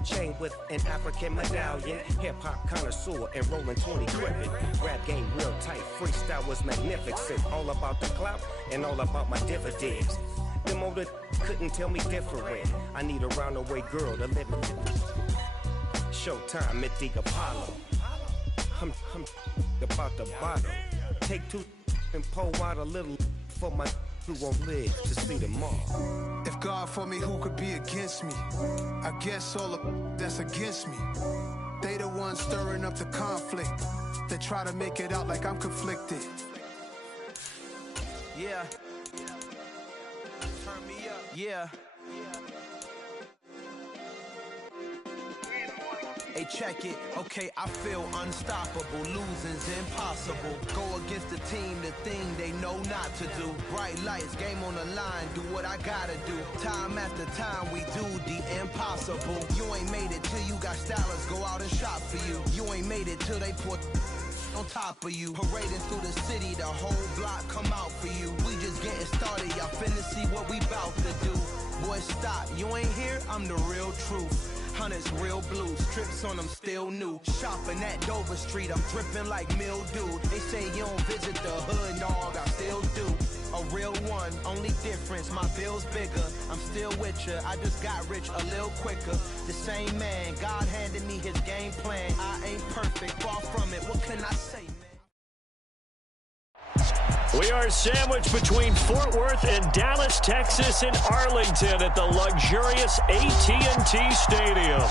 gold chain with an African medallion. Hip-hop connoisseur and rolling 20 gripping. Rap game real tight, freestyle was magnificent. All about the clout and all about my dividends. Them older couldn't tell me different. I need a roundaway girl to live in. Showtime at the Apollo. I'm about the bottom. Take two and pour out a little for my who won't live to see tomorrow. If God for me, who could be against me? I guess all the that's against me. They the ones stirring up the conflict. They try to make it out like I'm conflicted. Yeah. Turn me up. Yeah. Hey, check it. Okay, I feel unstoppable. Losing's impossible. Go against the team, the thing they know not to do. Bright lights, game on the line. Do what I gotta do. Time after time, we do the impossible. You ain't made it till you got stylers go out and shop for you. You ain't made it till they put on top of you. Parading through the city, the whole block come out for you. We just getting started, y'all finna see what we bout to do. Boy, stop, you ain't here, I'm the real truth. Hunters real blue, strips on them still new. Shopping at Dover Street, I'm dripping like mildew. They say you don't visit the hood, dog, I still do. A real one, only difference, my bill's bigger. I'm still with ya, I just got rich a little quicker. The same man, God handed me his game plan. I ain't perfect, far from it, what can I say, man? We are sandwiched between Fort Worth and Dallas, Texas, and Arlington at the luxurious AT&T Stadium.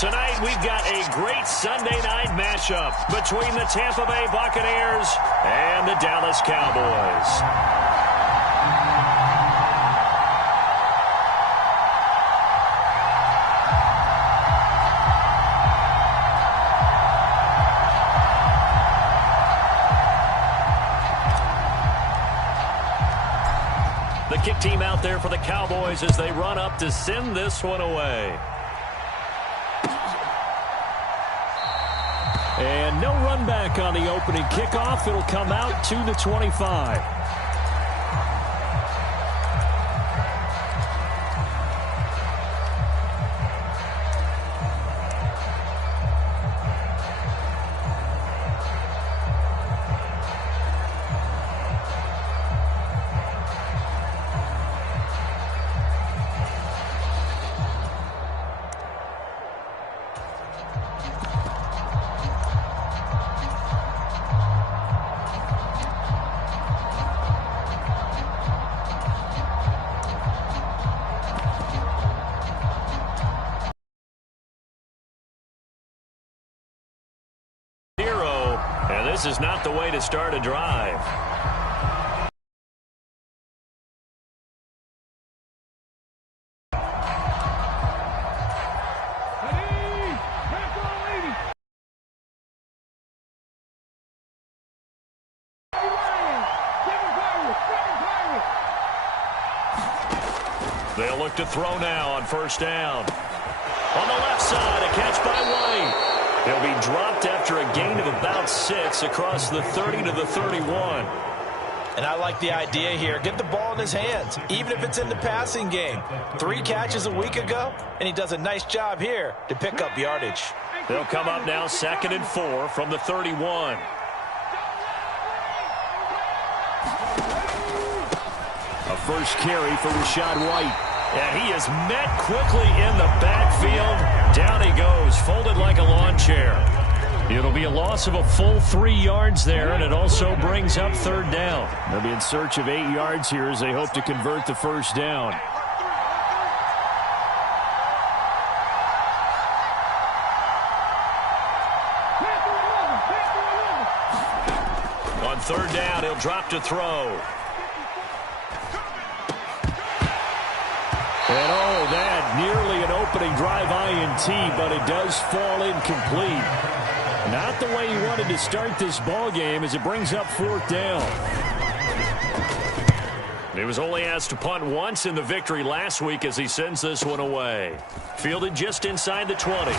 Tonight, we've got a great Sunday night matchup between the Tampa Bay Buccaneers and the Dallas Cowboys. The kick team out there for the Cowboys as they run up to send this one away. And no run back on the opening kickoff. It'll come out to the 25. This is not the way to start a drive. They'll look to throw now on first down. On the left side, a catch by White. He'll be dropped after a gain of about 6 across the 30 to the 31. And I like the idea here. Get the ball in his hands, even if it's in the passing game. 3 catches a week ago, and he does a nice job here to pick up yardage. They'll come up now 2nd and 4 from the 31. A first carry for Rachaad White. And he is met quickly in the backfield. Down he goes, folded like a lawn chair. It'll be a loss of a full 3 yards there, and it also brings up 3rd down. They'll be in search of 8 yards here as they hope to convert the first down. On 3rd down, he'll drop to throw. And oh, that nearly an opening drive INT, but it does fall incomplete. Not the way he wanted to start this ball game as it brings up 4th down. He was only asked to punt once in the victory last week as he sends this one away. Fielded just inside the 20.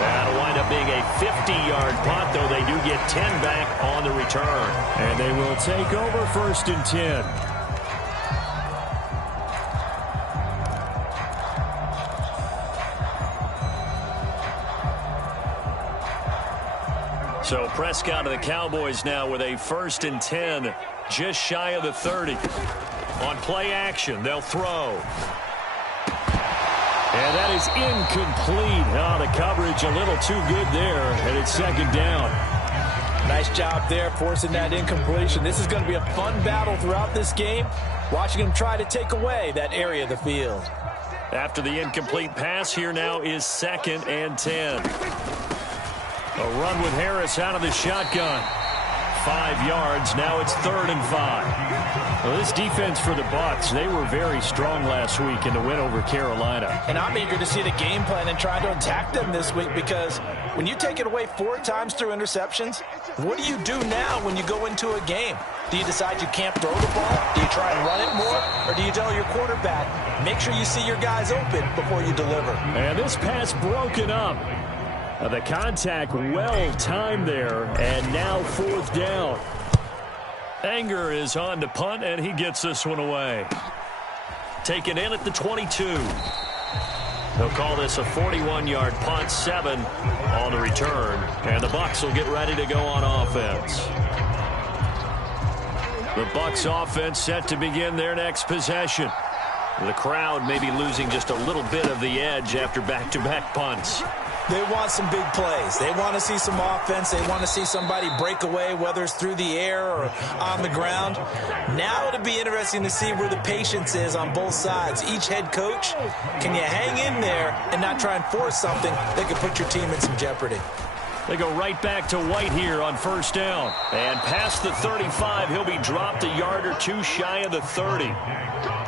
That'll wind up being a 50-yard punt, though they do get 10 back on the return. And they will take over 1st and 10. So Prescott of the Cowboys now with a 1st and 10, just shy of the 30. On play action, they'll throw. And that is incomplete. Oh, the coverage a little too good there, and it's 2nd down. Nice job there forcing that incompletion. This is going to be a fun battle throughout this game, watching him try to take away that area of the field. After the incomplete pass, here now is 2nd and 10. A run with Harris out of the shotgun. 5 yards. Now it's 3rd and 5. Well, this defense for the Bucs, they were very strong last week in the win over Carolina. And I'm eager to see the game plan and try to attack them this week, because when you take it away 4 times through interceptions, what do you do now when you go into a game? Do you decide you can't throw the ball? Do you try and run it more? Or do you tell your quarterback, make sure you see your guys open before you deliver? And this pass broken up. The contact well timed there, and now 4th down. Anger is on to punt, and he gets this one away. Taken in at the 22. They'll call this a 41-yard punt, 7 on the return, and the Bucs will get ready to go on offense. The Bucs offense set to begin their next possession. The crowd may be losing just a little bit of the edge after back-to-back punts. They want some big plays. They want to see some offense. They want to see somebody break away, whether it's through the air or on the ground. Now it'll be interesting to see where the patience is on both sides. Each head coach, can you hang in there and not try and force something that could put your team in some jeopardy? They go right back to White here on 1st down. And past the 35, he'll be dropped a yard or 2 shy of the 30.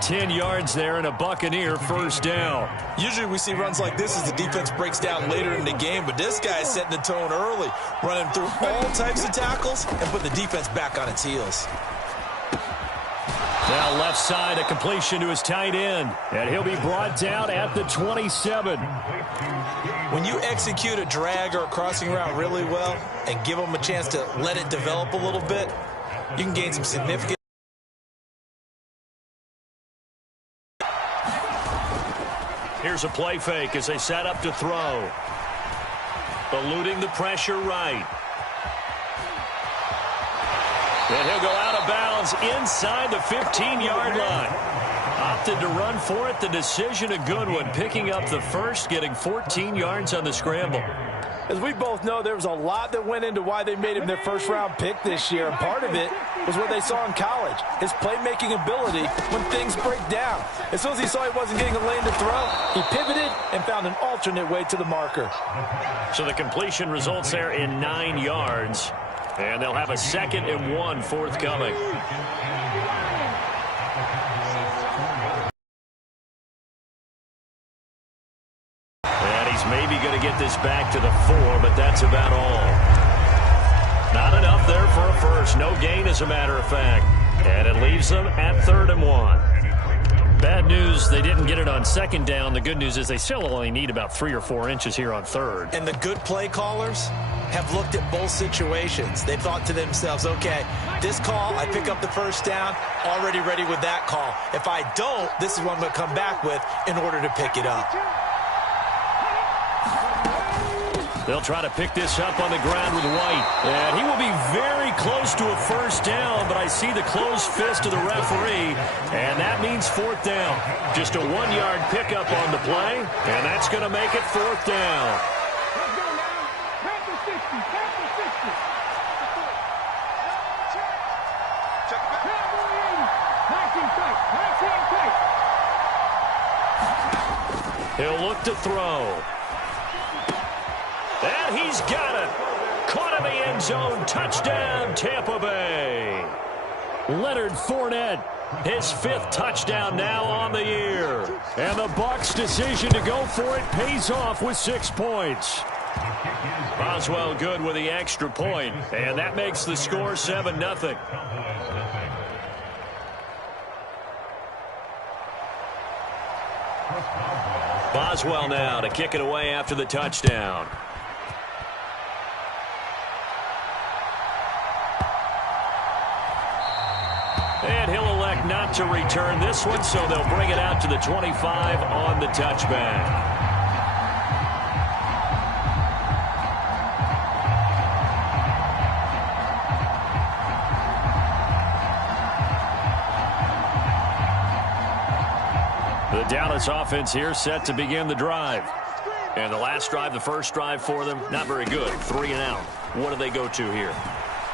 10 yards there and a Buccaneer 1st down. Usually we see runs like this as the defense breaks down later in the game, but this guy's setting the tone early, running through all types of tackles and putting the defense back on its heels. Now left side, a completion to his tight end, and he'll be brought down at the 27. When you execute a drag or a crossing route really well and give them a chance to let it develop a little bit, you can gain some significant. Here's a play fake as they set up to throw. Eluding the pressure right. And he'll go out of bounds inside the 15-yard line. Opted to run for it. The decision a good one. Picking up the first, getting 14 yards on the scramble. As we both know, there was a lot that went into why they made him their first-round pick this year. And part of it was what they saw in college, his playmaking ability when things break down. As soon as he saw he wasn't getting a lane to throw, he pivoted and found an alternate way to the marker. So the completion results there in 9 yards. And they'll have a 2nd and 1 forthcoming. And he's maybe going to get this back to the 4, but that's about all. Not enough there for a first. No gain, as a matter of fact. And it leaves them at 3rd and 1. Bad news, they didn't get it on 2nd down. The good news is they still only need about 3 or 4 inches here on 3rd. And the good play callers have looked at both situations. They thought to themselves, okay, this call, I pick up the first down, already ready with that call. If I don't, this is what I'm going to come back with in order to pick it up. They'll try to pick this up on the ground with White. And he will be very close to a first down, but I see the closed fist of the referee, and that means 4th down. Just a 1-yard pickup on the play, and that's going to make it 4th down. He'll look to throw. And he's got it. Caught in the end zone. Touchdown, Tampa Bay. Leonard Fournette, his 5th touchdown now on the year. And the Bucs' decision to go for it pays off with 6 points. Boswell good with the extra point, and that makes the score 7-0. Boswell now to kick it away after the touchdown. And he'll elect not to return this one, so they'll bring it out to the 25 on the touchback. Dallas offense here set to begin the drive. And the last drive, the first drive for them, not very good. 3 and out. What do they go to here?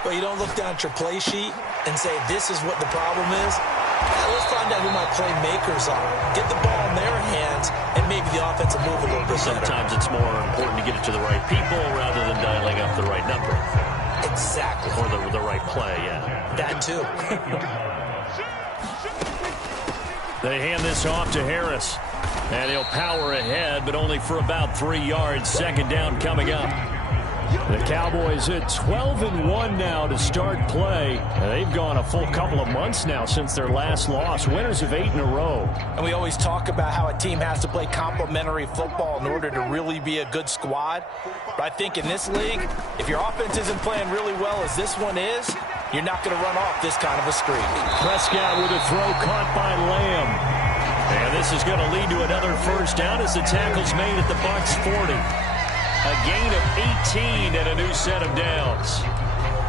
Well, you don't look down at your play sheet and say, this is what the problem is. Let's find out who my playmakers are. Get the ball in their hands, and maybe the offense will move a little bit better. Sometimes it's more important to get it to the right people rather than dialing up the right number. Exactly. Or the right play, yeah. That too. They hand this off to Harris. And he'll power ahead, but only for about 3 yards. Second down coming up. The Cowboys at 12-1 now to start play. They've gone a full couple of months now since their last loss. Winners of 8 in a row. And we always talk about how a team has to play complementary football in order to really be a good squad. But I think in this league, if your offense isn't playing really well as this one is, you're not going to run off this kind of a streak. Prescott with a throw caught by Lamb. And this is going to lead to another first down as the tackle's made at the Bucs 40. A gain of 18 and a new set of downs.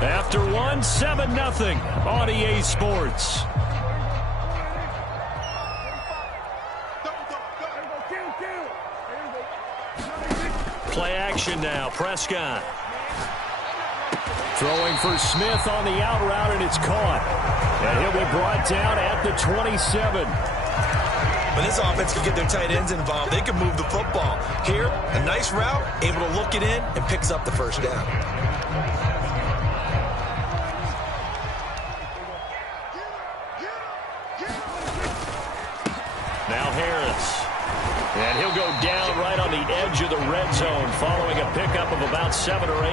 After one, 7-0 on EA Sports. Play action now. Prescott. Throwing for Smith on the out route, and it's caught. And he'll be brought down at the 27. When this offense can get their tight ends involved, they can move the football. Here, a nice route, able to look it in, and picks up the first down. Now Harris. And he'll go down right on the edge of the red zone following a pickup of about 7 or 8.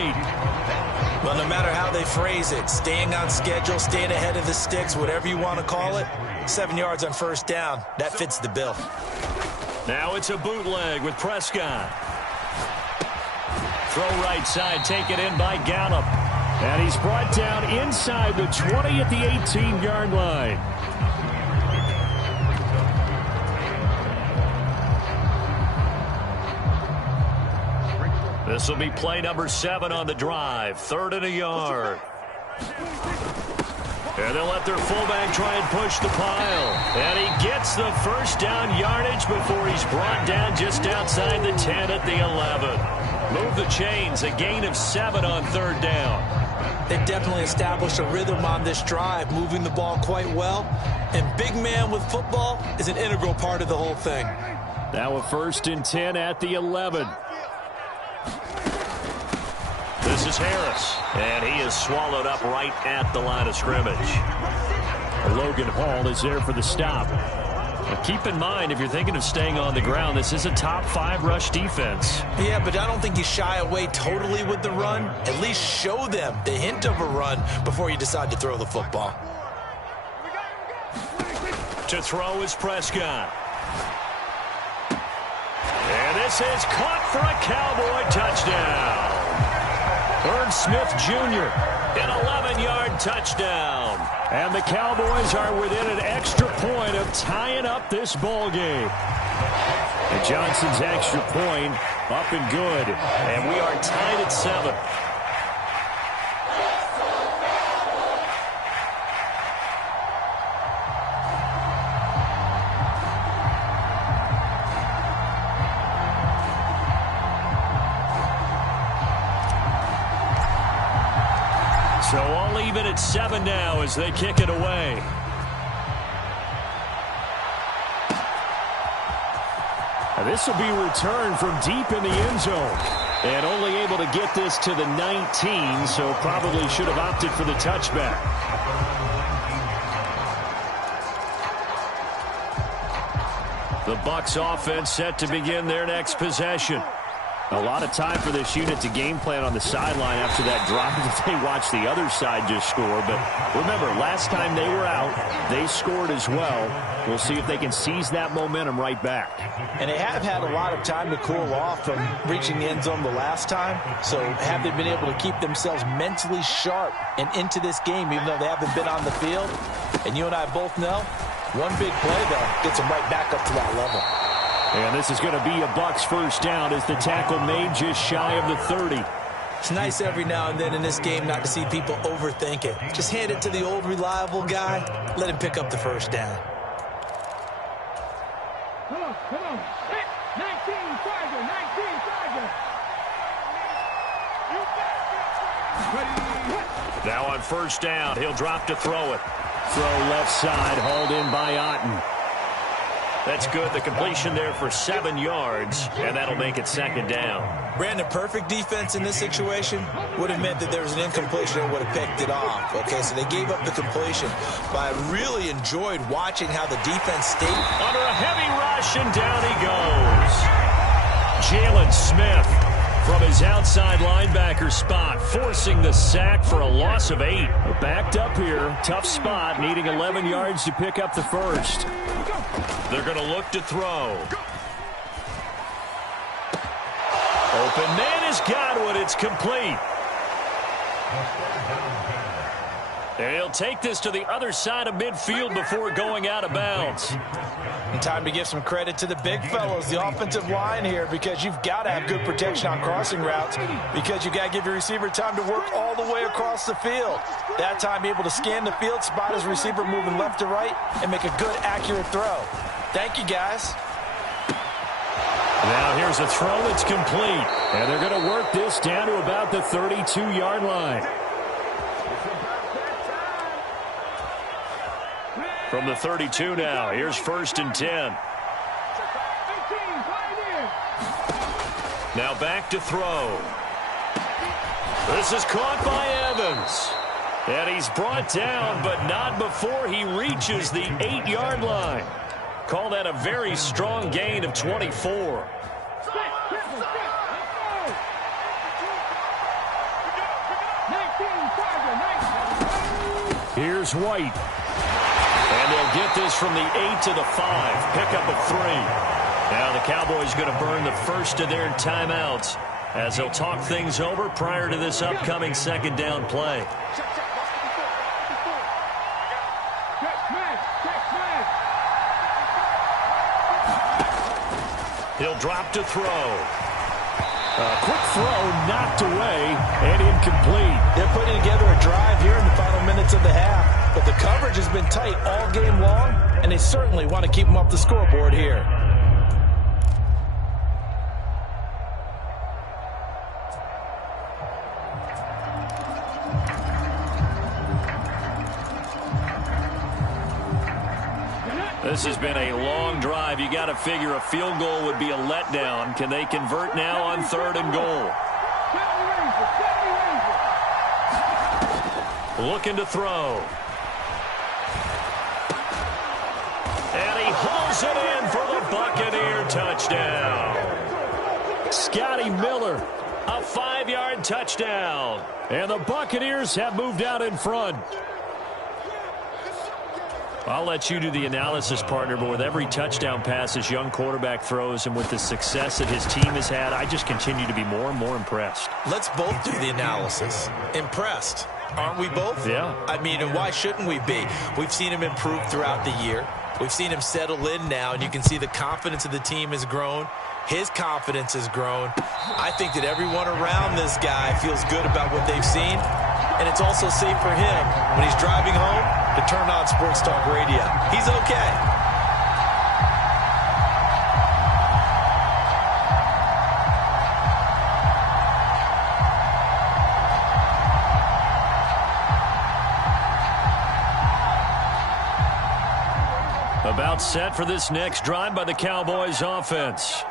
Well, no matter how they phrase it, staying on schedule, staying ahead of the sticks, whatever you want to call it, 7 yards on first down, that fits the bill. Now it's a bootleg with Prescott. Throw right side, taken in by Gallup. And he's brought down inside the 20 at the 18-yard line. This will be play number 7 on the drive. 3rd and a yard. And they'll let their fullback try and push the pile. And he gets the first down yardage before he's brought down just outside the 10 at the 11. Move the chains, a gain of 7 on 3rd down. They've definitely established a rhythm on this drive, moving the ball quite well. And big man with football is an integral part of the whole thing. Now a 1st and 10 at the 11. This is Harris, and he is swallowed up right at the line of scrimmage. Logan Hall is there for the stop. Now keep in mind, if you're thinking of staying on the ground, this is a top 5 rush defense. Yeah, but I don't think you shy away totally with the run. At least show them the hint of a run before you decide to throw the football. To throw is Prescott. And this is caught for a Cowboy touchdown. Herb Smith Jr., an 11-yard touchdown. And the Cowboys are within an extra point of tying up this ball game. And Johnson's extra point up and good. And we are tied at 7. So all even at 7 now as they kick it away. And this will be returned from deep in the end zone. And only able to get this to the 19, so probably should have opted for the touchback. The Bucs offense set to begin their next possession. A lot of time for this unit to game plan on the sideline after that drive that they watched the other side just score. But remember, last time they were out, they scored as well. We'll see if they can seize that momentum right back. And they have had a lot of time to cool off from reaching the end zone the last time. So have they been able to keep themselves mentally sharp and into this game, even though they haven't been on the field? And you and I both know, one big play, though, gets them right back up to that level. And this is going to be a Bucs first down as the tackle made just shy of the 30. It's nice every now and then in this game not to see people overthink it. Just hand it to the old reliable guy. Let him pick up the first down. Come on. 19 Tiger. 19 Tiger. Now on first down, he'll drop to throw it. Throw left side, hauled in by Otten. That's good. The completion there for 7 yards, and that'll make it second down. Brandon, perfect defense in this situation would have meant that there was an incompletion and would have picked it off. Okay, so they gave up the completion. But I really enjoyed watching how the defense stayed. Under a heavy rush, and down he goes. Jalen Smith from his outside linebacker spot, forcing the sack for a loss of 8. Backed up here, tough spot, needing 11 yards to pick up the first. They're going to look to throw. Open man has got it. It's complete. And he'll take this to the other side of midfield before going out of bounds. And time to give some credit to the big fellows, the offensive line here, because you've got to have good protection on crossing routes, because you've got to give your receiver time to work all the way across the field. That time able to scan the field, spot his receiver moving left to right, and make a good, accurate throw. Thank you, guys. Now here's a throw that's complete. And they're going to work this down to about the 32-yard line. From the 32 now, here's first and 10. Now back to throw. This is caught by Evans. And he's brought down, but not before he reaches the 8-yard line. Call that a very strong gain of 24. Here's White. And they'll get this from the 8 to the 5. Pickup of 3. Now the Cowboys going to burn the first of their timeouts as they'll talk things over prior to this upcoming second down play. He'll drop to throw. A quick throw knocked away and incomplete. They're putting together a drive here in the final minutes of the half, but the coverage has been tight all game long, and they certainly want to keep them off the scoreboard here. This has been a long drive. You got to figure a field goal would be a letdown. Can they convert now on 3rd and goal? Looking to throw. And he hauls it in for the Buccaneer touchdown. Scotty Miller, a 5-yard touchdown. And the Buccaneers have moved out in front. I'll let you do the analysis, partner, but with every touchdown pass this young quarterback throws and with the success that his team has had, I just continue to be more and more impressed. Let's both do the analysis. Impressed. Aren't we both? Yeah. I mean, and why shouldn't we be? We've seen him improve throughout the year. We've seen him settle in now, and you can see the confidence of the team has grown. His confidence has grown. I think that everyone around this guy feels good about what they've seen, and it's also safe for him when he's driving home to turn on Sports Talk Radio. He's okay. About set for this next drive by the Cowboys offense.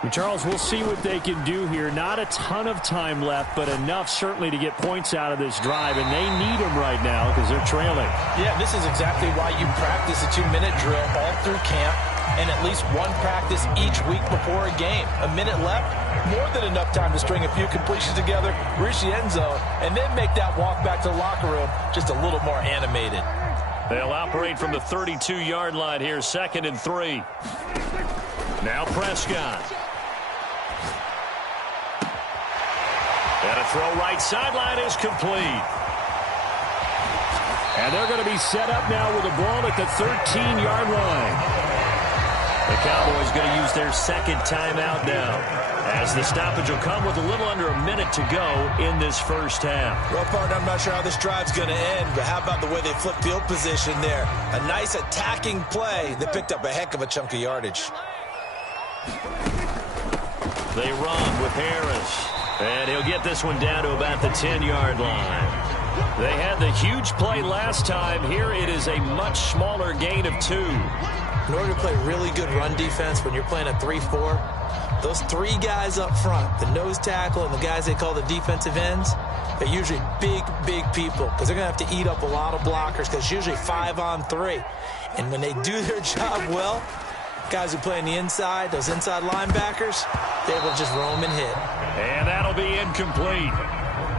And Charles, we'll see what they can do here. Not a ton of time left, but enough certainly to get points out of this drive, and they need them right now because they're trailing. Yeah, this is exactly why you practice a 2-minute drill all through camp and at least one practice each week before a game. A minute left, more than enough time to string a few completions together, reach the end zone, and then make that walk back to the locker room just a little more animated. They'll operate from the 32-yard line here, 2nd and 3. Now Prescott. And a throw right sideline is complete. And they're going to be set up now with the ball at the 13-yard line. The Cowboys going to use their second timeout now, as the stoppage will come with a little under a minute to go in this first half. Well, partner, I'm not sure how this drive's going to end, but how about the way they flip field position there? A nice attacking play that picked up a heck of a chunk of yardage. They run with Harris. And he'll get this one down to about the 10-yard line. They had the huge play last time. Here it is a much smaller gain of 2. In order to play really good run defense when you're playing a 3-4, those 3 guys up front, the nose tackle and the guys they call the defensive ends, they're usually big, big people because they're going to have to eat up a lot of blockers because it's usually 5-on-3. And when they do their job well, guys who play on the inside, those inside linebackers, they will just roam and hit. And that'll be incomplete.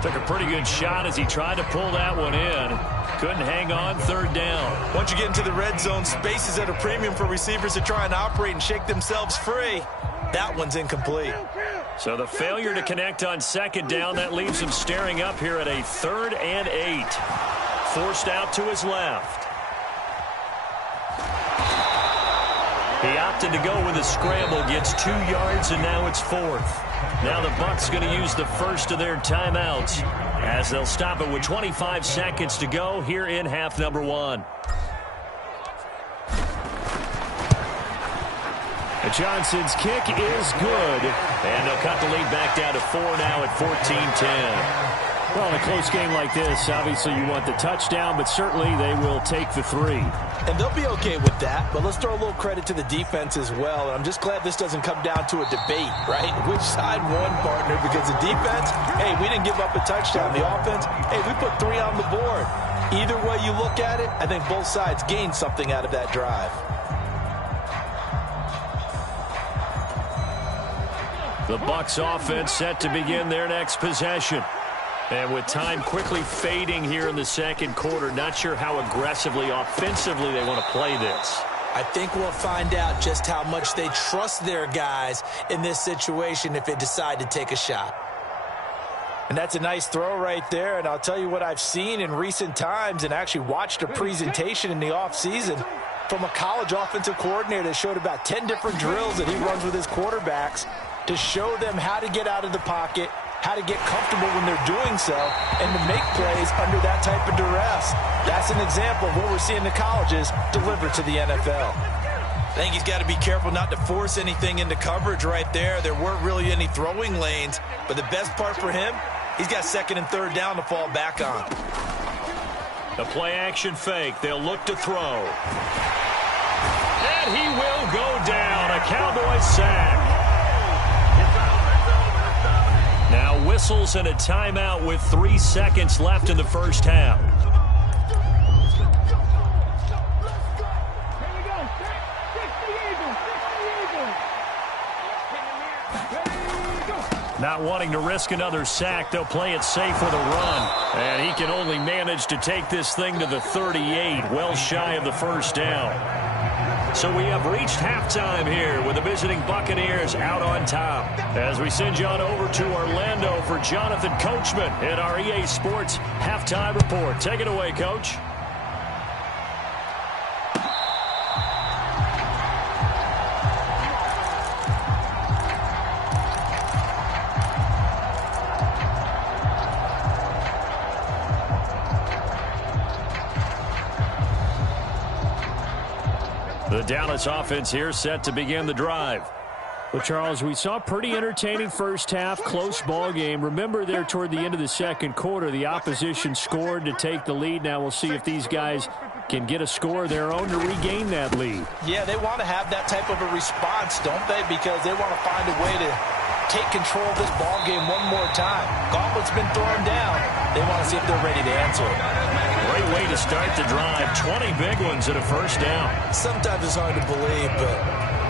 Took a pretty good shot as he tried to pull that one in. Couldn't hang on, 3rd down. Once you get into the red zone, space is at a premium for receivers to try and operate and shake themselves free. That one's incomplete. So the failure to connect on 2nd down, that leaves him staring up here at a 3rd and 8. Forced out to his left. He opted to go with a scramble, gets 2 yards, and now it's 4th. Now the Bucs going to use the first of their timeouts as they'll stop it with 25 seconds to go here in half number 1. Johnson's kick is good, and they'll cut the lead back down to 4 now at 14-10. Well, in a close game like this, obviously you want the touchdown, but certainly they will take the 3. And they'll be okay with that, but let's throw a little credit to the defense as well. And I'm just glad this doesn't come down to a debate, right? Which side won, partner? Because the defense, hey, we didn't give up a touchdown. The offense, hey, we put 3 on the board. Either way you look at it, I think both sides gained something out of that drive. The Bucs offense set to begin their next possession. And with time quickly fading here in the 2nd quarter, not sure how aggressively, offensively they want to play this. I think we'll find out just how much they trust their guys in this situation if they decide to take a shot. And that's a nice throw right there. And I'll tell you what I've seen in recent times and actually watched a presentation in the offseason from a college offensive coordinator that showed about 10 different drills that he runs with his quarterbacks to show them how to get out of the pocket, how to get comfortable when they're doing so, and to make plays under that type of duress. That's an example of what we're seeing the colleges deliver to the NFL. I think he's got to be careful not to force anything into coverage right there. There weren't really any throwing lanes, but the best part for him, he's got 2nd and 3rd down to fall back on. The play-action fake. They'll look to throw. And he will go down. A Cowboys sack. Now whistles and a timeout with 3 seconds left in the first half. Not wanting to risk another sack, they'll play it safe with a run. And he can only manage to take this thing to the 38, well shy of the first down. So we have reached halftime here with the visiting Buccaneers out on top. As we send you on over to Orlando for Jonathan Coachman in our EA Sports Halftime Report. Take it away, Coach. The Dallas offense here set to begin the drive. Well, Charles, we saw a pretty entertaining first half, close ball game. Remember there toward the end of the 2nd quarter, the opposition scored to take the lead. Now we'll see if these guys can get a score of their own to regain that lead. Yeah, they want to have that type of a response, don't they? Because they want to find a way to take control of this ball game one more time. Gauntlet's been thrown down. They want to see if they're ready to answer it. Great way to start the drive. 20 big ones at a first down. Sometimes it's hard to believe, but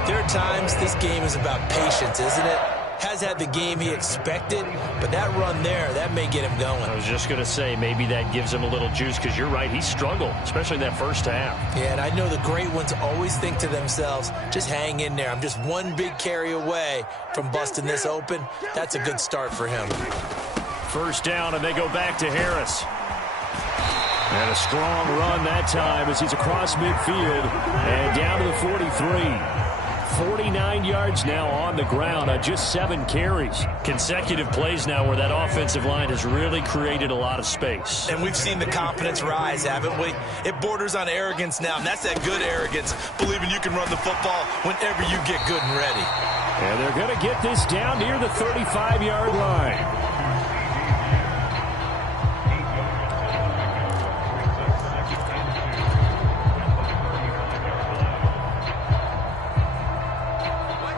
there are times this game is about patience, isn't it? Has had the game he expected, but that run there, that may get him going. I was just going to say, maybe that gives him a little juice, because you're right, he struggled, especially in that first half. Yeah, and I know the great ones always think to themselves, just hang in there. I'm just one big carry away from busting this open. That's a good start for him. First down, and they go back to Harris. And a strong run that time as he's across midfield and down to the 43. 49 yards now on the ground on just 7 carries. Consecutive plays now where that offensive line has really created a lot of space. And we've seen the confidence rise, haven't we? It borders on arrogance now, and that's that good arrogance, believing you can run the football whenever you get good and ready. And they're going to get this down near the 35-yard line.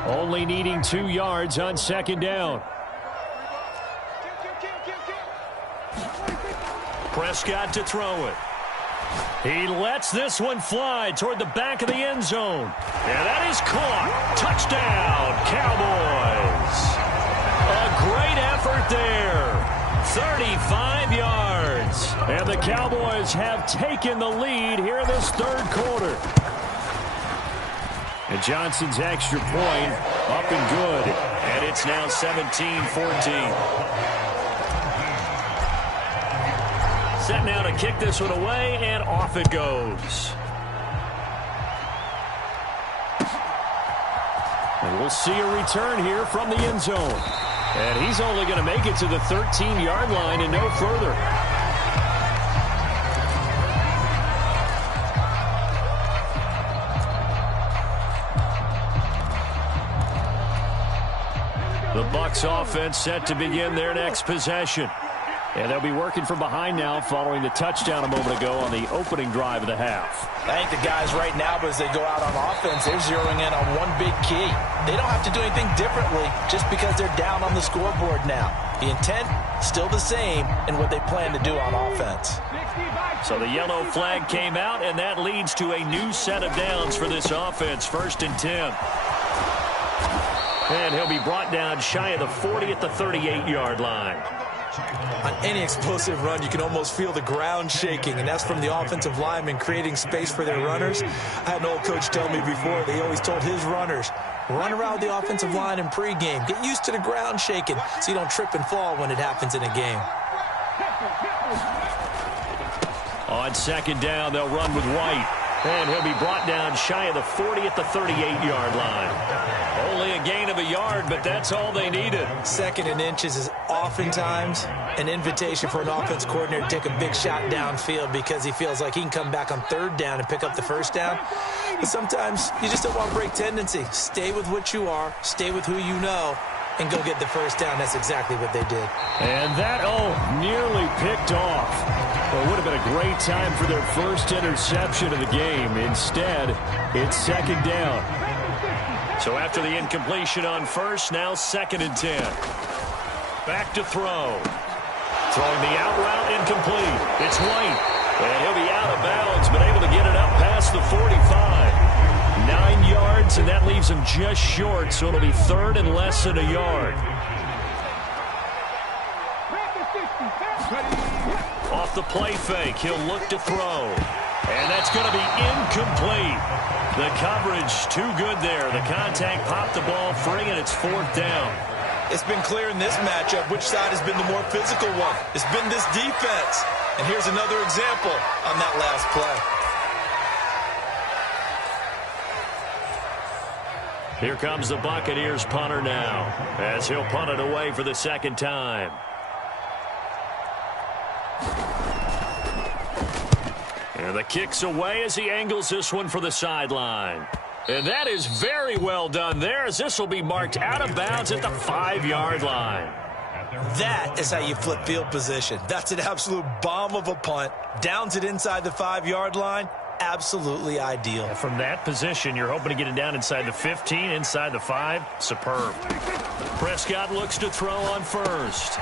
Only needing 2 yards on second down. Prescott to throw it. He lets this one fly toward the back of the end zone. And that is caught. Touchdown, Cowboys. A great effort there. 35 yards. And the Cowboys have taken the lead here in this third quarter. And Johnson's extra point up and good. And it's now 17-14. Set now to kick this one away, and off it goes. And we'll see a return here from the end zone. And he's only going to make it to the 13-yard line and no further. The Bucs offense set to begin their next possession. And they'll be working from behind now following the touchdown a moment ago on the opening drive of the half. I think the guys right now, as they go out on offense, they're zeroing in on one big key. They don't have to do anything differently just because they're down on the scoreboard now. The intent, still the same in what they plan to do on offense. So the yellow flag came out, and that leads to a new set of downs for this offense. 1st and 10. And he'll be brought down shy of the 40 at the 38-yard line. On any explosive run, you can almost feel the ground shaking, and that's from the offensive linemen creating space for their runners. I had an old coach tell me before, they always told his runners, run around the offensive line in pregame. Get used to the ground shaking so you don't trip and fall when it happens in a game. On second down, they'll run with White. And he'll be brought down shy of the 40 at the 38-yard line. Only a gain of a yard, but that's all they needed. 2nd and inches is oftentimes an invitation for an offense coordinator to take a big shot downfield because he feels like he can come back on 3rd down and pick up the 1st down. But sometimes you just don't want to break tendency. Stay with what you are, stay with who you know, and go get the 1st down. That's exactly what they did. And that, nearly picked off. Well, it would have been a great time for their first interception of the game. Instead, it's 2nd down. So after the incompletion on 1st, now 2nd and 10. Back to throw. Throwing the out route, incomplete. It's White. And he'll be out of bounds, but able to get it up past the 45. 9 yards, and that leaves him just short, so it'll be 3rd and less than a yard. Off the play fake, he'll look to throw. And that's going to be incomplete. The coverage too good there. The contact popped the ball free, and it's 4th down. It's been clear in this matchup which side has been the more physical one. It's been this defense. And here's another example on that last play. Here comes the Buccaneers punter now, as he'll punt it away for the 2nd time. And the kick's away as he angles this one for the sideline. And that is very well done there, as this will be marked out of bounds at the 5-yard line. That is how you flip field position. That's an absolute bomb of a punt. Downs it inside the 5-yard line. Absolutely ideal. And from that position, you're hoping to get it down inside the 15, inside the 5. Superb. Prescott looks to throw on 1st.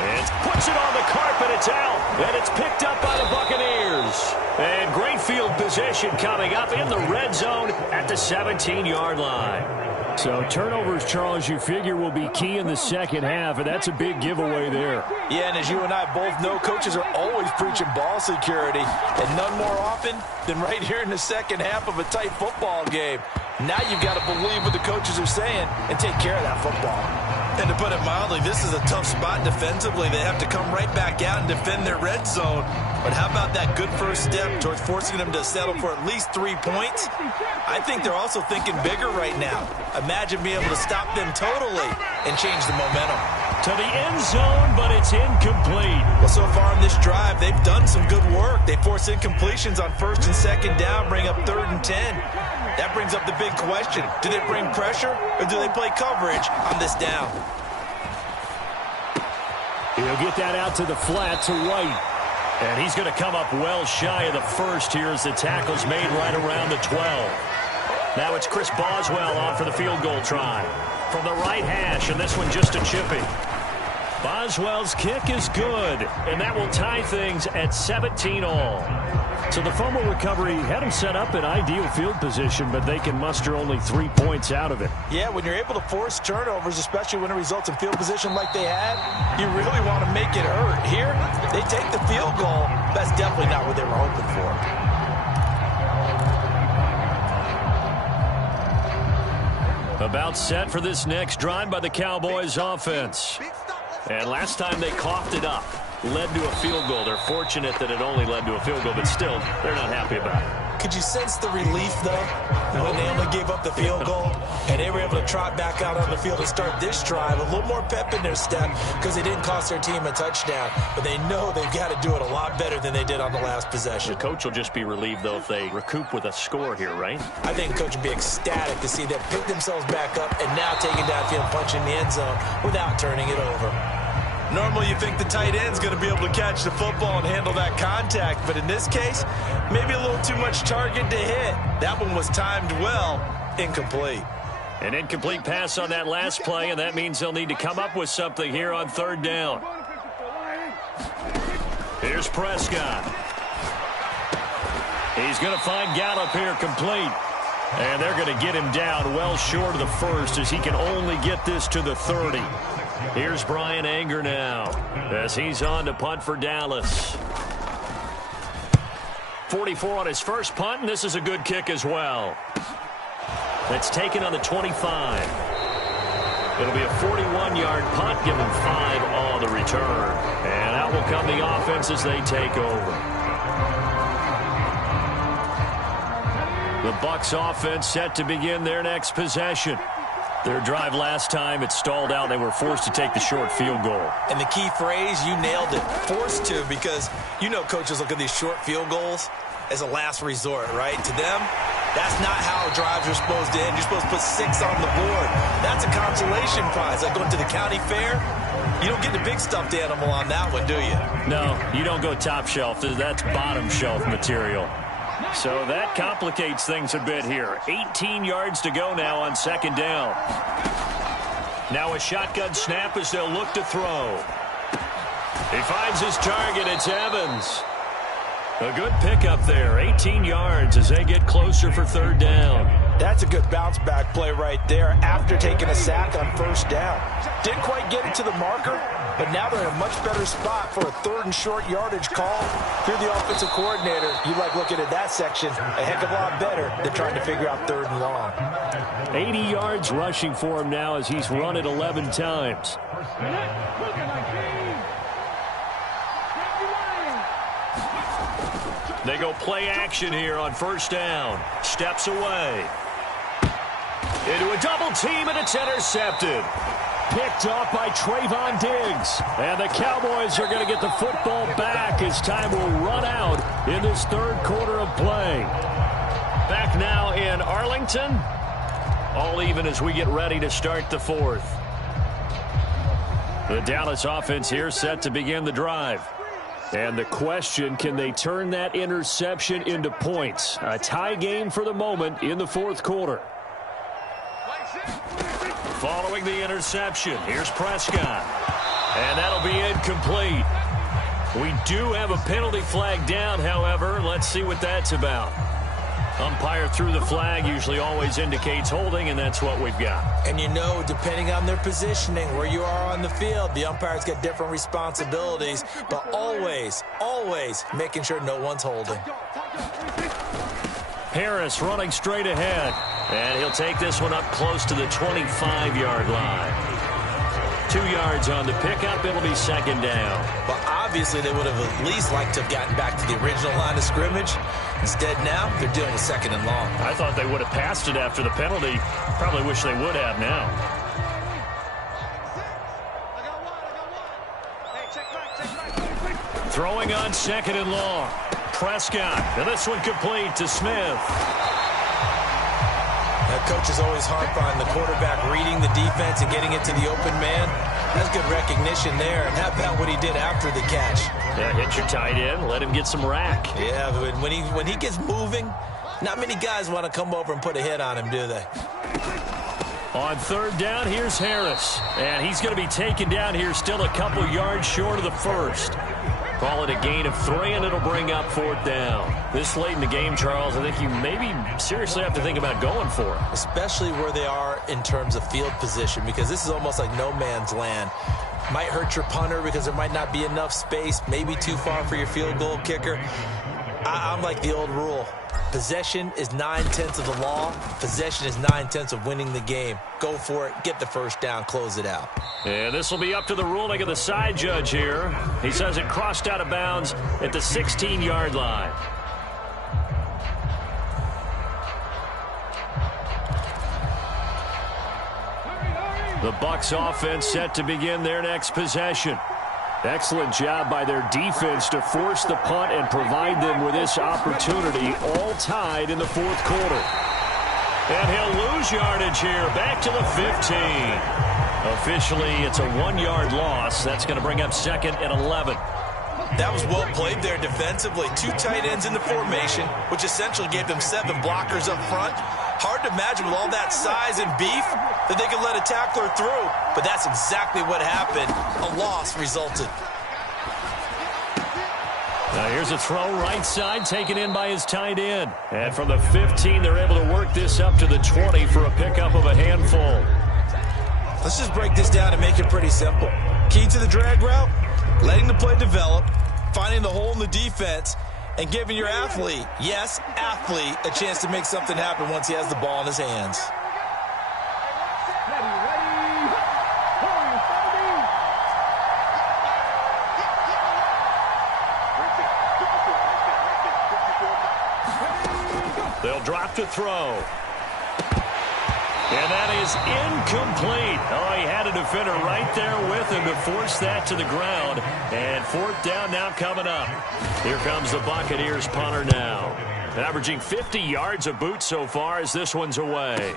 And puts it on the carpet. It's out. And it's picked up by the Buccaneers. And great field position coming up in the red zone at the 17-yard line. So turnovers, Charles, you figure will be key in the 2nd half, and that's a big giveaway there. Yeah, and as you and I both know, coaches are always preaching ball security, and none more often than right here in the 2nd half of a tight football game. Now you've got to believe what the coaches are saying and take care of that football. And to put it mildly, this is a tough spot defensively. They have to come right back out and defend their red zone. But how about that good first step towards forcing them to settle for at least 3 points? I think they're also thinking bigger right now. Imagine being able to stop them totally and change the momentum. To the end zone, but it's incomplete. Well, so far in this drive, they've done some good work. They force incompletions on 1st and 2nd down, bring up 3rd and 10. That brings up the big question. Do they bring pressure or do they play coverage on this down? He'll get that out to the flat to White. And he's going to come up well shy of the first here as the tackle's made right around the 12. Now it's Chris Boswell on for the field goal try. From the right hash, and this one just a chippy. Boswell's kick is good, and that will tie things at 17 all. So the fumble recovery had them set up in ideal field position, but they can muster only 3 points out of it. Yeah, when you're able to force turnovers, especially when it results in field position like they had, you really want to make it hurt. Here, they take the field goal. That's definitely not what they were hoping for. About set for this next drive by the Cowboys offense. And last time they coughed it up, led to a field goal. They're fortunate that it only led to a field goal, but still, they're not happy about it. Could you sense the relief, though, when they only gave up the field goal and they were able to trot back out on the field and start this drive? A little more pep in their step because they didn't cost their team a touchdown, but they know they've got to do it a lot better than they did on the last possession. The coach will just be relieved, though, if they recoup with a score here, right? I think the coach would be ecstatic to see them pick themselves back up and now taking downfield and punching the end zone without turning it over. Normally you think the tight end's going to be able to catch the football and handle that contact, but in this case, maybe a little too much target to hit. That one was timed well, incomplete. An incomplete pass on that last play, and that means they'll need to come up with something here on third down. Here's Prescott. He's going to find Gallup here complete. And they're going to get him down well short of the first as he can only get this to the 30. Here's Brian Anger now as he's on to punt for Dallas. 44 on his first punt, and this is a good kick as well. That's taken on the 25. It'll be a 41-yard punt, give him 5 on the return. And out will come the offense as they take over. The Bucs offense set to begin their next possession. Their drive last time, it stalled out. They were forced to take the short field goal. And the key phrase, you nailed it, forced to, because you know coaches look at these short field goals as a last resort, right? To them, that's not how drives are supposed to end. You're supposed to put 6 on the board. That's a consolation prize. Like going to the county fair, you don't get the big stuffed animal on that one, do you? No, you don't go top shelf. That's bottom shelf material. So that complicates things a bit here. 18 yards to go now on second down. Now a shotgun snap as they'll look to throw. He finds his target. It's Evans. A good pickup there. 18 yards as they get closer for third down. That's a good bounce back play right there after taking a sack on first down. Didn't quite get it to the marker, but now they're in a much better spot for a third and short yardage call. If you're the offensive coordinator, you like looking at that section a heck of a lot better than trying to figure out third and long. 80 yards rushing for him now as he's run it 11 times. They go play action here on first down. Steps away. Into a double team, and it's intercepted. Picked off by Trayvon Diggs. And the Cowboys are going to get the football back as time will run out in this third quarter of play. Back now in Arlington. All even as we get ready to start the fourth. The Dallas offense here set to begin the drive. And the question, can they turn that interception into points? A tie game for the moment in the fourth quarter. Following the interception, here's Prescott. And that'll be incomplete. We do have a penalty flag down, however. Let's see what that's about. Umpire threw the flag, usually always indicates holding, and that's what we've got. And you know, depending on their positioning, where you are on the field, the umpires get different responsibilities, but always, always making sure no one's holding. Harris running straight ahead, and he'll take this one up close to the 25-yard line. 2 yards on the pickup. It'll be second down. Well, obviously they would have at least liked to have gotten back to the original line of scrimmage. Instead now, they're dealing with second and long. I thought they would have passed it after the penalty. Probably wish they would have now. Throwing on second and long. Prescott. And this one complete to Smith. Coaches always harp on the quarterback reading the defense and getting it to the open man. That's good recognition there. And how about what he did after the catch? Yeah, hit your tight end, let him get some rack. Yeah, but when he gets moving, not many guys want to come over and put a hit on him, do they? On third down, here's Harris. And he's going to be taken down here still a couple yards short of the first. Call it a gain of 3, and it'll bring up fourth down. This late in the game, Charles, I think you maybe seriously have to think about going for it. Especially where they are in terms of field position, because this is almost like no man's land. Might hurt your punter because there might not be enough space, maybe too far for your field goal kicker. I'm like the old rule. Possession is 9/10 of the law. Possession is 9/10 of winning the game. Go for it. Get the first down. Close it out. And this will be up to the ruling of the side judge here. He says it crossed out of bounds at the 16-yard line. The Bucs offense set to begin their next possession. Excellent job by their defense to force the punt and provide them with this opportunity, all tied in the fourth quarter. And he'll lose yardage here, back to the 15. Officially, it's a 1-yard loss. That's going to bring up second and 11. That was well played there defensively. 2 tight ends in the formation, which essentially gave them 7 blockers up front. Hard to imagine with all that size and beef that they could let a tackler through. But that's exactly what happened. A loss resulted. Now here's a throw right side taken in by his tight end. And from the 15, they're able to work this up to the 20 for a pickup of a handful. Let's just break this down and make it pretty simple. Key to the drag route, letting the play develop, finding the hole in the defense, and giving your athlete, yes, athlete, a chance to make something happen once he has the ball in his hands. They'll drop to throw. And that is incomplete. Oh, he had a defender right there with him to force that to the ground. And fourth down now coming up. Here comes the Buccaneers punter now. Averaging 50 yards a boot so far as this one's away.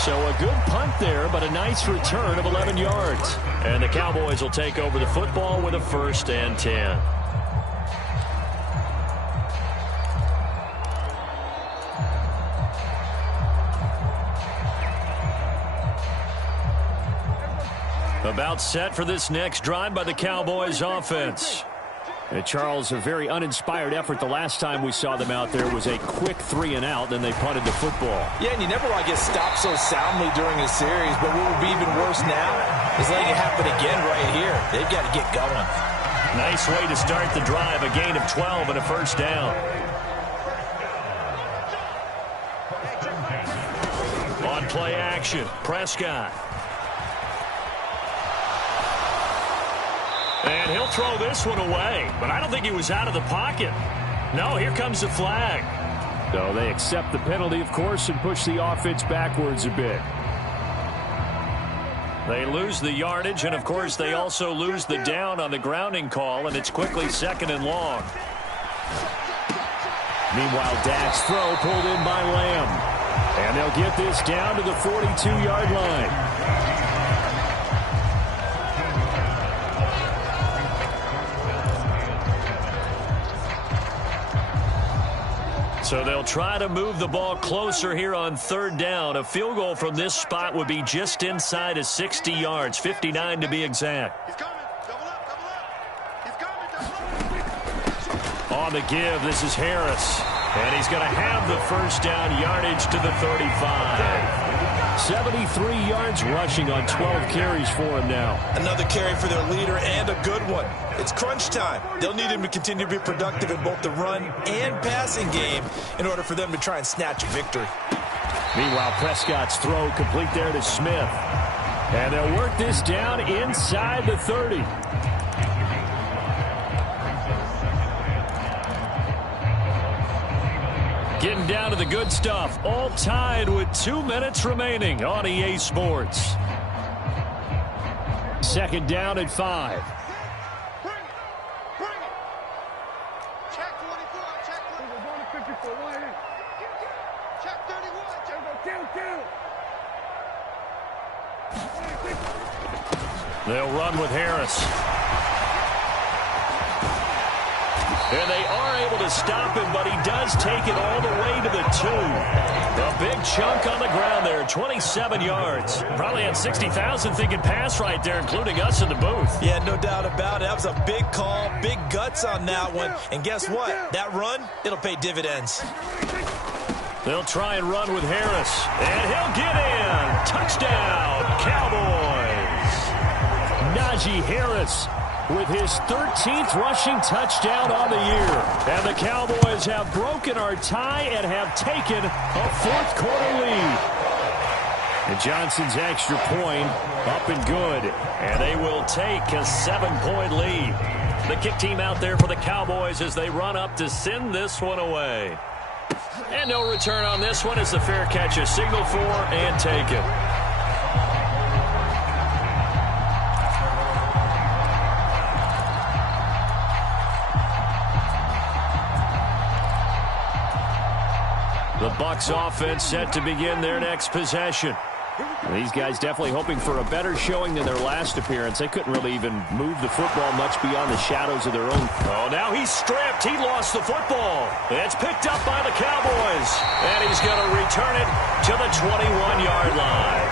So a good punt there, but a nice return of 11 yards. And the Cowboys will take over the football with a 1st and 10. About set for this next drive by the Cowboys offense. And Charles, a very uninspired effort the last time we saw them out there was a quick 3-and-out, then they punted the football. Yeah, and you never want to get stopped so soundly during a series, but what would be even worse now is letting it happen again right here. They've got to get going. Nice way to start the drive, a gain of 12 and a 1st down. On play action, Prescott. And he'll throw this one away, but I don't think he was out of the pocket. No, here comes the flag. So they accept the penalty, of course, and push the offense backwards a bit. They lose the yardage, and, of course, they also lose the down on the grounding call, and it's quickly 2nd and long. Meanwhile, Dak's throw pulled in by Lamb. And they'll get this down to the 42-yard line. So they'll try to move the ball closer here on 3rd down. A field goal from this spot would be just inside of 60 yards, 59 to be exact. He's coming. Double up, double up. He's coming, double up. On the give, this is Harris. And he's going to have the 1st down, yardage to the 35. 73 yards rushing on 12 carries for him now. Another carry for their leader and a good one. It's crunch time. They'll need him to continue to be productive in both the run and passing game in order for them to try and snatch a victory. Meanwhile, Prescott's throw complete there to Smith. And they'll work this down inside the 30. Getting down to the good stuff. All tied with 2 minutes remaining on EA Sports. 2nd down and 5. Bring it. Check 44. Check 44. Check 31. They'll run with Harris. And they are able to stop him, but he does take it all the way to the 2. A big chunk on the ground there, 27 yards. Probably had 60,000 thinking pass right there, including us in the booth. Yeah, no doubt about it. That was a big call, big guts on that one. And guess what? That run, it'll pay dividends. They'll try and run with Harris. And he'll get in. Touchdown, Cowboys. Najee Harris with his 13th rushing touchdown on the year. And the Cowboys have broken our tie and have taken a fourth-quarter lead. And Johnson's extra point up and good. And they will take a 7-point lead. The kick team out there for the Cowboys as they run up to send this one away. And no return on this one as the fair catch is signaled for and taken. The Bucs offense set to begin their next possession. These guys definitely hoping for a better showing than their last appearance. They couldn't really even move the football much beyond the shadows of their own. Oh, now he's stripped. He lost the football. It's picked up by the Cowboys. And he's going to return it to the 21-yard line.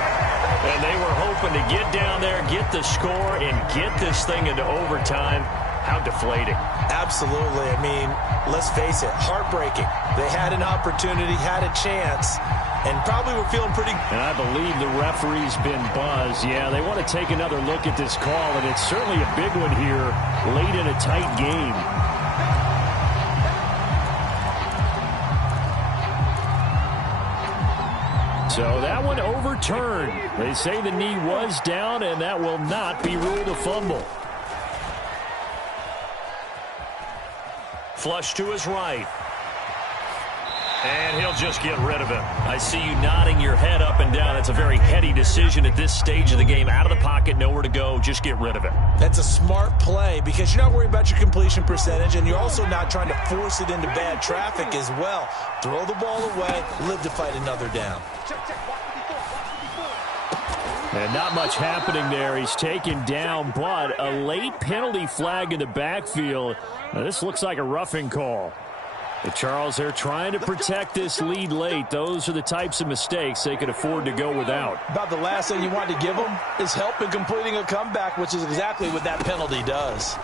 And they were hoping to get down there, get the score, and get this thing into overtime. How deflating. Absolutely. I mean, let's face it, heartbreaking. They had an opportunity, had a chance, and probably were feeling pretty. And I believe the referee's been buzzed. Yeah, they want to take another look at this call, and it's certainly a big one here late in a tight game. So that one overturned. They say the knee was down, and that will not be ruled a fumble. Flush to his right. And he'll just get rid of it. I see you nodding your head up and down. That's a very heady decision at this stage of the game. Out of the pocket, nowhere to go. Just get rid of it. That's a smart play because you're not worried about your completion percentage, and you're also not trying to force it into bad traffic as well. Throw the ball away, live to fight another down. And not much happening there. He's taken down, but a late penalty flag in the backfield. Now, this looks like a roughing call. But Charles, they're trying to protect this lead late. Those are the types of mistakes they could afford to go without. About the last thing you want to give them is help in completing a comeback, which is exactly what that penalty does.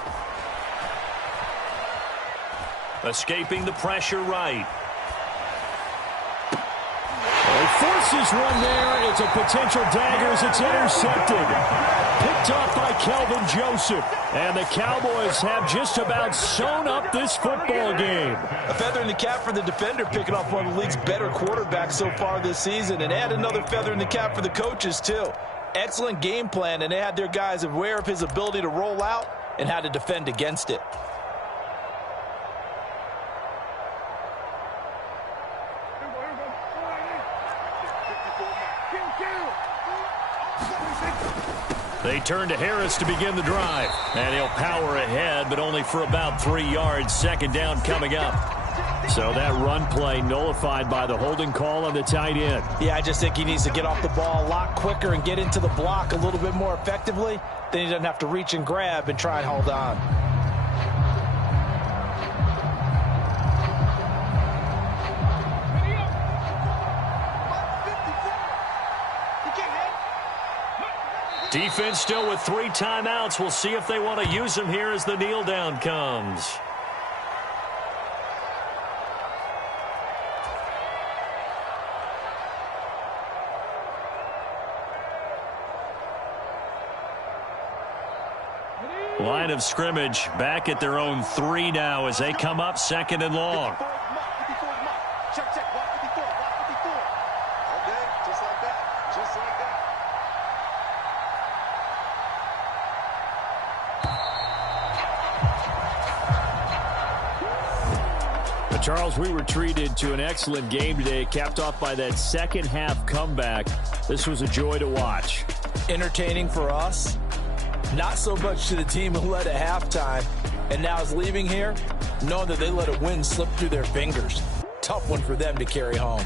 Escaping the pressure right. He forces one there. It's a potential dagger as it's intercepted. Picked up by Kelvin Joseph. And the Cowboys have just about sewn up this football game. A feather in the cap for the defender, picking off one of the league's better quarterbacks so far this season. And add another feather in the cap for the coaches, too. Excellent game plan, and they had their guys aware of his ability to roll out and how to defend against it. They turn to Harris to begin the drive. And he'll power ahead, but only for about 3 yards. Second down coming up. So that run play nullified by the holding call on the tight end. Yeah, I just think he needs to get off the ball a lot quicker and get into the block a little bit more effectively. Then he doesn't have to reach and grab and try and hold on. Defense still with 3 timeouts. We'll see if they want to use them here as the kneel down comes. Line of scrimmage back at their own 3 now as they come up second and long. Check, check, block 54, block 54. Okay, just like that, just like that. But Charles, we were treated to an excellent game today, capped off by that second half comeback. This was a joy to watch. Entertaining for us. Not so much to the team who led at halftime and now is leaving here, knowing that they let a win slip through their fingers. tough one for them to carry home.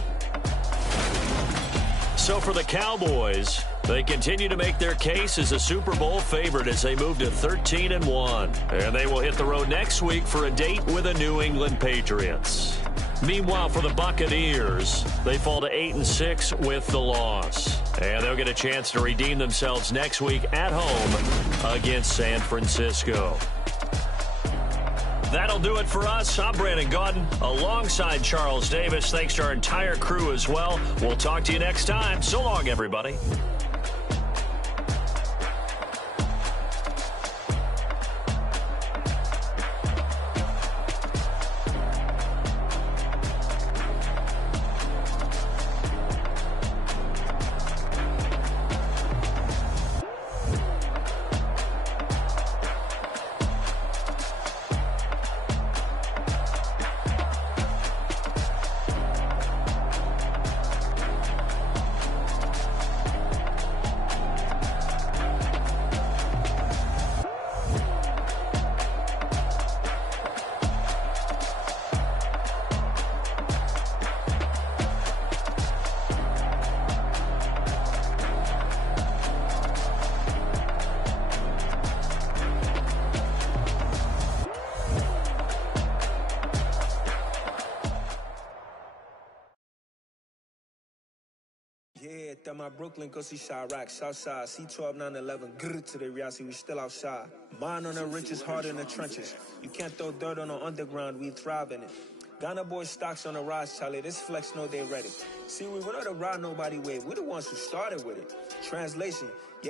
So for the Cowboys, they continue to make their case as a Super Bowl favorite as they move to 13-1. And they will hit the road next week for a date with the New England Patriots. Meanwhile, for the Buccaneers, they fall to 8-6 with the loss. And they'll get a chance to redeem themselves next week at home against San Francisco. That'll do it for us. I'm Brandon Gaudin alongside Charles Davis. Thanks to our entire crew as well. We'll talk to you next time. So long, everybody. Yeah, that my Brooklyn, go see Chirac, Southside, C12, 911, grrr to the reality, we still outside. Mine on the riches, hard in the trenches. You can't throw dirt on the underground, we thrive in it. Ghana boys stocks on the rise, Charlie, this flex know they ready. See, we were not to ride nobody wave, we the ones who started with it. Translation, yeah.